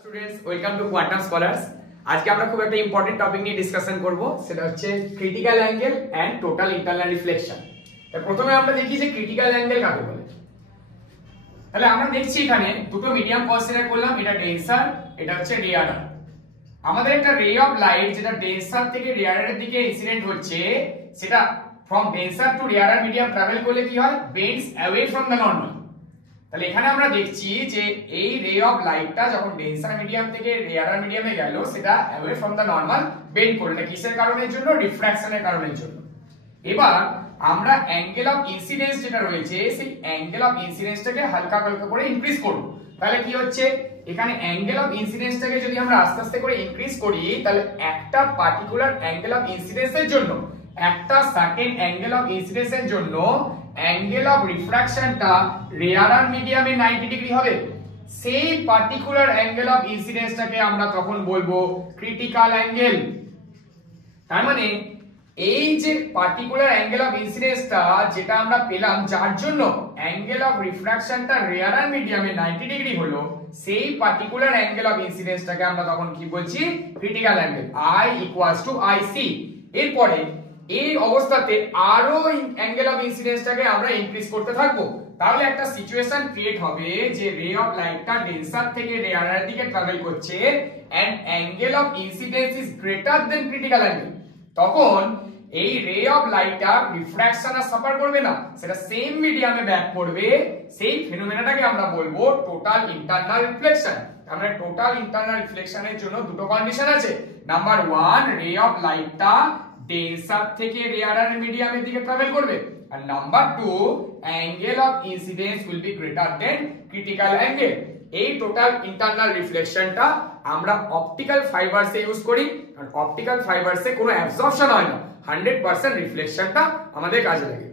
Students, welcome to quantum scholars. আজকে আমরা খুব একটা ইম্পর্টেন্ট টপিক নিয়ে ডিসকাশন করব, সেটা হচ্ছে critical angle and total internal reflection. প্রথমে আমরা দেখি যে ক্রিটিক্যাল অ্যাঙ্গেল কাকে বলে। তাহলে আমরা দেখছি এখানে দুটো মিডিয়াম কনসিডার করলাম, এটা ডেন্সার, এটা হচ্ছে রেয়ারার। আমাদের একটা রে অফ লাইট যেটা ডেন্সার থেকে রেয়ারারের দিকে ইনসিডেন্ট হচ্ছে, সেটা ফ্রম ডেন্সার টু রেয়ারার মিডিয়াম ট্রাভেল করলে কি হয়, বেন্ডস অ্যাওয়ে ফ্রম দ্য নরমাল। তাহলে এখানে আমরা দেখছি যে এই রে অফ লাইটটা যখন ডেন্সার মিডিয়াম থেকে রেয়ারার মিডিয়ামে গেল, সেটা away from the normal bend করলো। এটা কিসের কারণের জন্য? রিফ্র্যাকশনের কারণের জন্য। এবার আমরা অ্যাঙ্গেল অফ ইনসিডেন্স যেটা রয়েছে, সেই অ্যাঙ্গেল অফ ইনসিডেন্সটাকে হালকা হালকা করে ইনক্রিজ করব। তাহলে কি হচ্ছে, এখানে অ্যাঙ্গেল অফ ইনসিডেন্সটাকে যদি আমরা আস্তে আস্তে করে ইনক্রিজ করি, তাহলে একটা পার্টিকুলার অ্যাঙ্গেল অফ ইনসিডেন্সের জন্য, একটা সার্টেন অ্যাঙ্গেল অফ ইনসিডেন্সের জন্য অ্যাঙ্গেল অফ রিফ্র্যাকশনটা রেয়ারার মিডিয়ামে 90 ডিগ্রি হবে। সেই পার্টিকুলার অ্যাঙ্গেল অফ ইনসিডেন্সটাকে আমরা তখন বলবো ক্রিটিক্যাল অ্যাঙ্গেল। তার মানে এই যে পার্টিকুলার অ্যাঙ্গেল অফ ইনসিডেন্সটা যেটা আমরা পেলাম, যার জন্য অ্যাঙ্গেল অফ রিফ্র্যাকশনটা রেয়ারার মিডিয়ামে 90 ডিগ্রি হলো, সেই পার্টিকুলার অ্যাঙ্গেল অফ ইনসিডেন্সটাকে আমরা তখন কি বলছি? Critical angle. I = IC। এরপরে এই অবস্থাতে আরো অ্যাঙ্গেল অফ ইনসিডেন্সটাকে আমরা ইনক্রিজ করতে থাকবো। তাহলে একটা সিচুয়েশন ক্রিয়েট হবে যে রে অফ লাইটটা ডেন্সার থেকে রেয়ারার দিকে ট্রাভেল করছে and angle of incidence is greater than critical angle. তখন এই রে অফ লাইটটা রিফ্র্যাকশন আর সাফার করবে না, সেটা সেম মিডিয়ামে ব্যাক করবে। সেই ফিনোমেনাটাকে আমরা বলবো টোটাল ইন্টারনাল রিফ্লেকশন। আমরা টোটাল ইন্টারনাল রিফ্লেকশনের জন্য দুটো কন্ডিশন আছে। নাম্বার 1, রে অফ লাইটটা ডেন্সার থেকে রেয়ারার মিডিয়ামের দিকে ট্রাভেল করবে, আর number 2, angle of incidence will be greater than critical angle. এই টোটাল ইন্টারনাল রিফ্লেকশনটা আমরা অপটিক্যাল ফাইবারসে ইউজ করি, কারণ অপটিক্যাল ফাইবারসে কোনো অ্যাবজর্পশন হয় না, 100% রিফ্লেকশনটা আমাদের কাজে লাগে।